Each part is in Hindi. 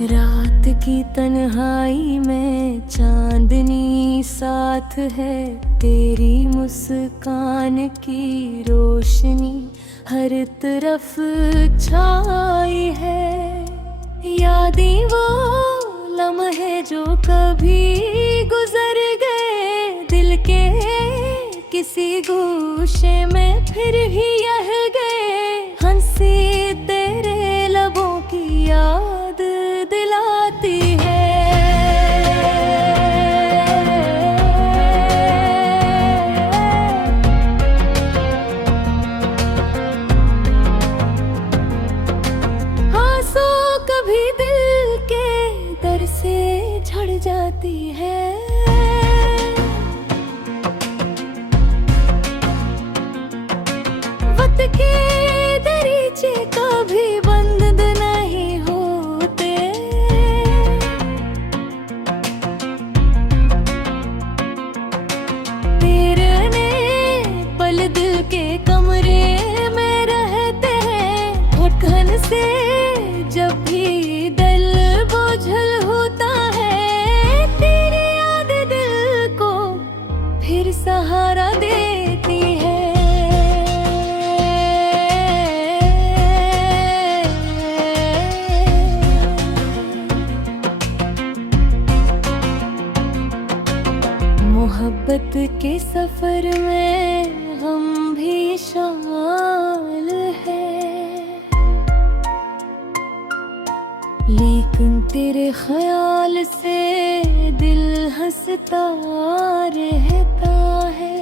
रात की तन्हाई में चांदनी साथ है, तेरी मुस्कान की रोशनी हर तरफ छाई है। यादें वो लम्हे जो कभी गुजर गए, दिल के किसी गोशे में फिर ही रह गए। हंसी तेरे लबों की याद दिलाती है। आंसू कभी दिल के दर से झड़ जाती है। वक्त के दरीचे कभी बंद नहीं होते। तेरे पल दिल के कमरे में रहते हैं। घुटन से जब भी दिल बोझल होता है, तेरी याद दिल को फिर सहारा देती है। मोहब्बत के सफर में हम भी शामिल हैं, लेकिन तेरे ख्याल से दिल हंसता रहता है।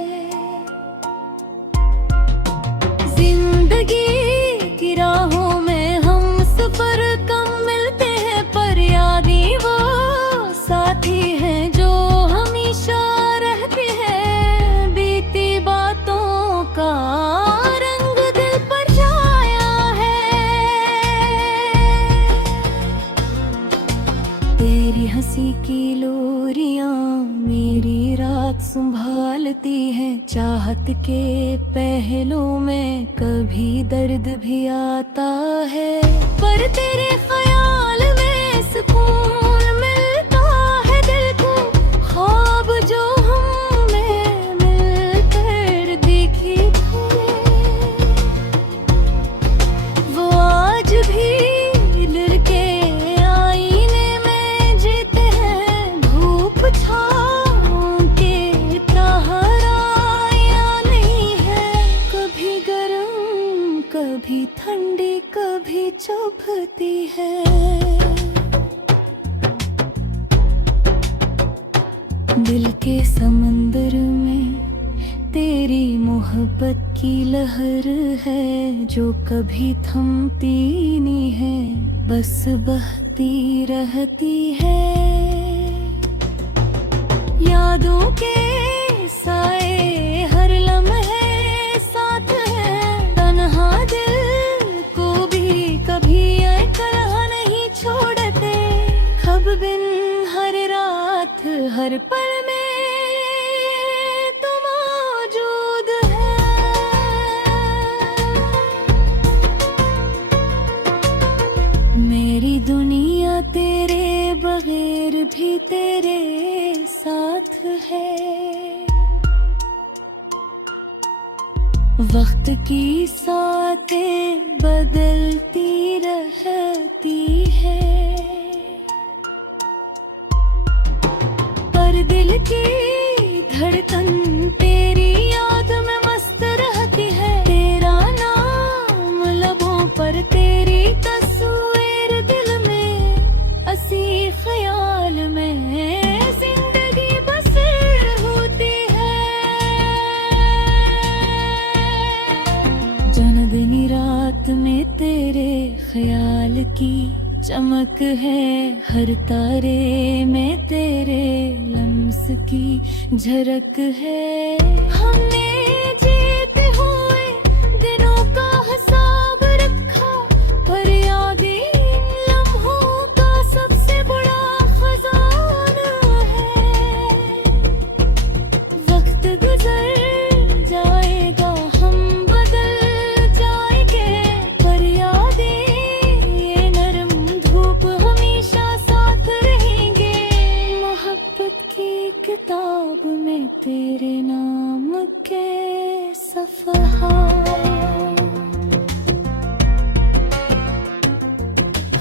जिंदगी की राहों में हम सफर कम मिलते हैं, पर यादें वो साथी हैं जो हमेशा रहती है। बीती बातों का रंग दिल पर छाया है। तेरी हंसी की लोरियां मेरी रात संभालती है। चाहत के पहलू में कभी दर्द भी आता है, पर तेरे ख्याल में सुकून मिलता है दिल को। ख्वाब जो हमने मिलकर देखी थे, वो आज भी दिल के आईने में जीते हैं। धूप छाँव के सहारा नहीं है, कभी गर्म कभी ठंडी कभी चुभती है। दिल के समंदर में तेरी मोहब्बत की लहर है, जो कभी थमती नहीं है, बस बहती रहती है। यादों के साए हर लम्हे साथ हैं। तन्हा दिल को भी कभी अकेला नहीं छोड़ते। खब बिन हर रात हर पल में तुम मौजूद है। मेरी दुनिया तेरे बगैर भी तेरे साथ है। वक्त की सातें बदलती रहती है, पर दिल की धड़कन तेरी याद में मस्त रहती है। तेरा नाम लबों पर, तेरी तस्वीर दिल में, असी ख्याल में जिंदगी बसर होती है। जन्नतनी रात में तेरे ख्याल की चमक है। हर तारे में तेरे लम्स की झलक है। हमने जीते हुए दिनों का हिसाब रखा, पर यादें लम्हों का सबसे बड़ा खजाना है। वक्त गुजर जाएगा, हम बदल जाएंगे, पर यादें ये नरम धूप हमेशा तेरे नाम के सफ़हा।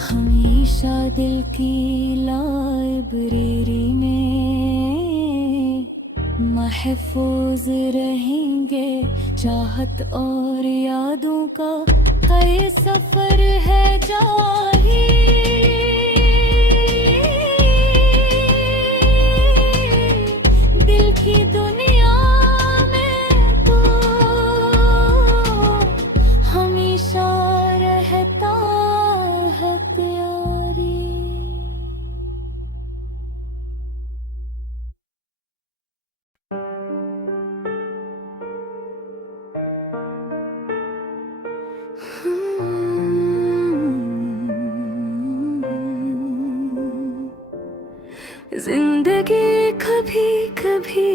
हमेशा दिल की लाइब्रेरी में महफूज रहेंगे चाहत और यादों का ये सफर है जारी। दिल की दुनिया में तो हमेशा रहता है प्यारी। जिंदगी कभी कभी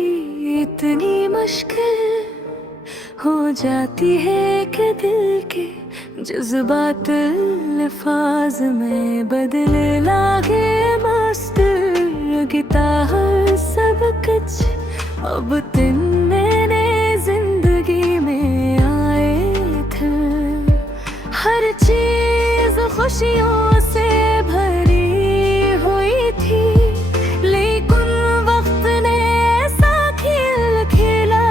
इतनी मुश्किल हो जाती है कि दिल के जज्बात अल्फाज में बदले लागे मस्त गिटार सब कुछ अब दिन मैंने जिंदगी में आए थे। हर चीज खुशियों से भरी हुई थी, लेकिन वक्त ने ऐसा खेल खेला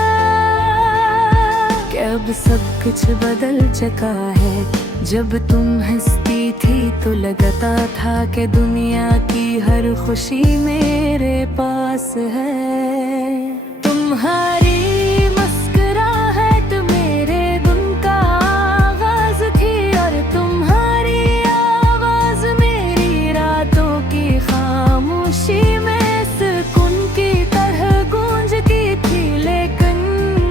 कि अब सब कुछ बदल चुका है। जब तुम हंसती थी तो लगता था कि दुनिया की हर खुशी मेरे पास है। तुम्हारी मुस्कुराहट मेरे दिन का आगाज थी और तुम्हारी आवाज मेरी रातों की खामोशी में सुकून की तरह गूंजती थी। लेकिन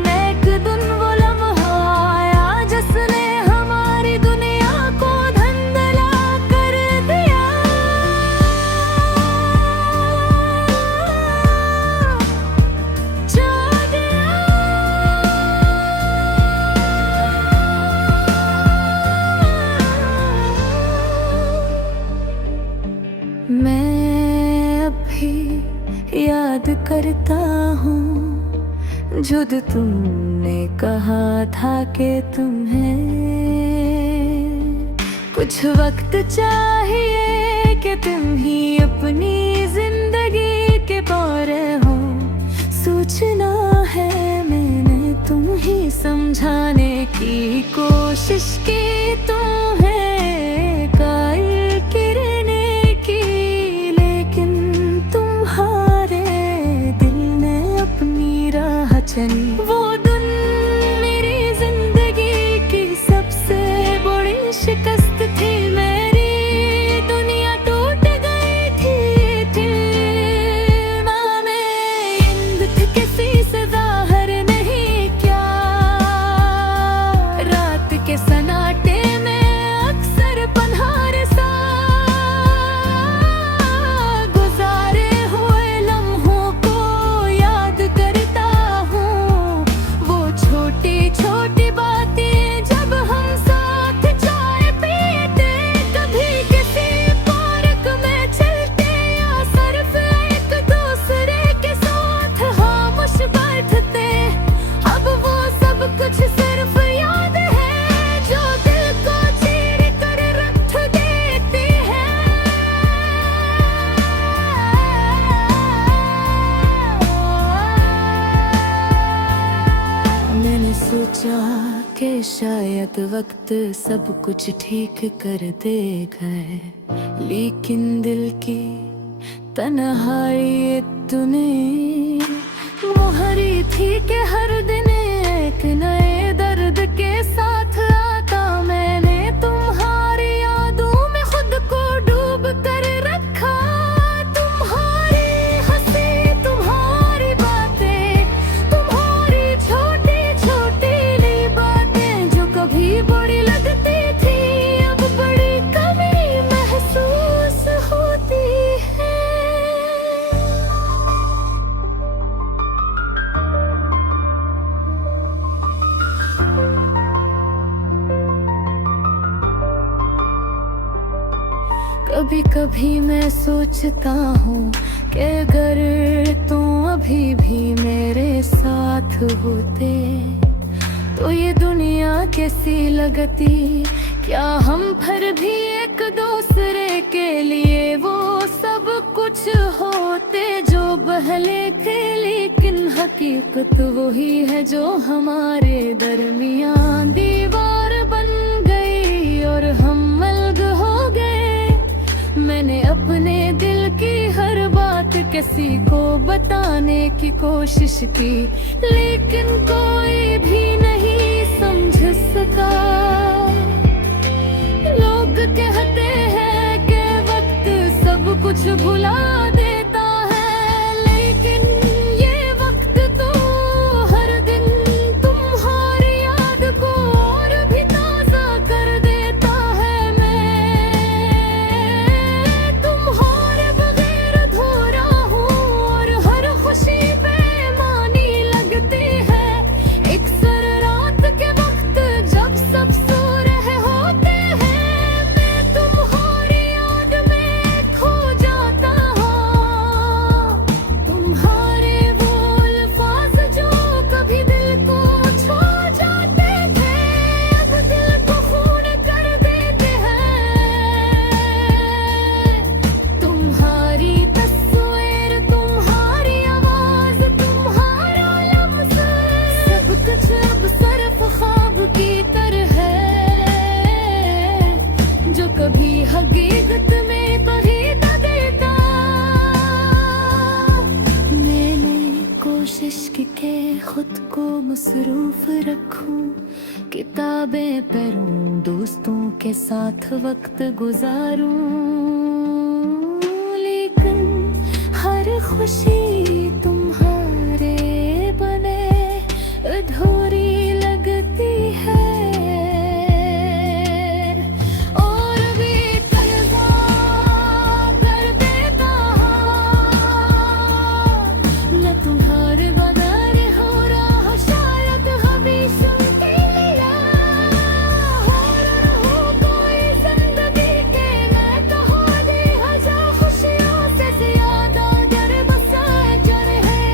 एक दिन वो लम्हा आया जिसने हमारी दुनिया को धुंधला कर दिया। मैं अभी याद करता हूँ जो तुमने कहा था कि तुम्हें कुछ वक्त चाहिए कि तुम ही अपनी जिंदगी के पौरे हो। सोचना है मैंने तुम ही समझाने की कोशिश की, तुम्हें कायल गिरने की, लेकिन तुम्हारे दिल ने अपनी राह चली। वो दिन मेरी जिंदगी की सबसे बड़ी शिकस्त थी। मेरी दुनिया टूट गई थी। दिल में इंद किसी से जाहिर नहीं क्या, रात के सन्नाटे में अक्सर पनहार सा गुजारे हुए लम्हों को याद करता हूँ। वो छोटी छोटी बातें जब हम साथ चाय पीते, कभी किसी पार्क में चलते या सिर्फ एक दूसरे के साथ खामोश बैठते। अब वो सब कुछ सिर्फ याद है जो दिल को चीर कर रख देती है। मैंने सोचा कि शायद वक्त सब कुछ ठीक कर देगा, लेकिन दिल की तन्हाई इतनी मुहरी थी कि हर दिन एक नए दर्द के साथ आता। मैंने तुम्हारी यादों में खुद को डूब कर रखा। तुम्हारी हंसी, तुम्हारी बातें, तुम्हारी छोटी छोटी बातें जो कभी बड़ी लगती थी अब बड़ी कमी महसूस होती है। कभी कभी मैं सोचता हूँ कि अगर तुम अभी भी मेरे साथ होते तो ये दुनिया कैसी लगती। क्या हम फिर भी एक दूसरे के लिए वो सब कुछ होते जो पहले थे, लेकिन हकीकत वही है जो हमारे दरमियान दीवार बन गई और हम अलग हो गए। मैंने अपने दिल की हर बात किसी को बताने की कोशिश की, लेकिन कोई भी नहीं समझ सका। लोग कहते हैं कि वक्त सब कुछ भुला देता है, लेकिन ये वक्त तो हर दिन तुम्हारी याद को और भी ताज़ा कर देता है। मैं तुम्हारे बगैर अधूरा हूँ और हर खुशी बेमानी लगती है। एक सर रात के वक्त जब सब सो रहे होते हैं, मैं तुम्हारी याद में खो जाता हूँ। तुम्हारे वो अल्फाज जो कभी दिल को छू जाते थे, अब दिल को खून कर देते हैं। तुम्हारी तस्वीर, तुम्हारी आवाज, तुम्हारा लफ्ज, सब कुछ अब सिर्फ ख्वाब की तरह है, जो कभी हकीकत में पगीदा देता। मैंने कोशिश की कि खुद को मसरूफ रखूं, किताबें पढूं, दोस्तों के साथ वक्त गुजारूं, लेकिन हर खुशी तुम्हारे बने अधूरी लगती है। और भी तलवा कर देता मैं तुम्हारे बगैर हो रहा, शायद अभी सुन के लिया और रहूं कोई जिंदगी के मैं कहानी हजार खुशियों से ज्यादा डर बसा जर है।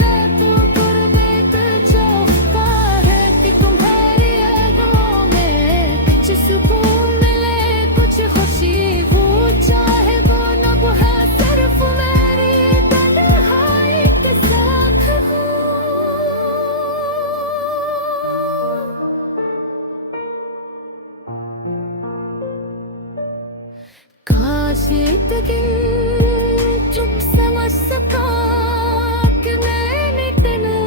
ले तू गुर्बत चौका है कि तुम्हारी यादों में कुछ सुकून मिले, कुछ खुशी हो, चाहे वो नब है सिर्फ मेरी तन्हाई के साथ हो। काश एक दिन तुम समझ सका कि मैंने तेरे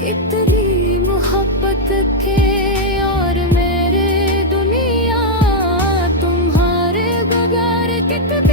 कितनी मोहब्बत के, और मेरे दुनिया तुम्हारे बगैर कितनी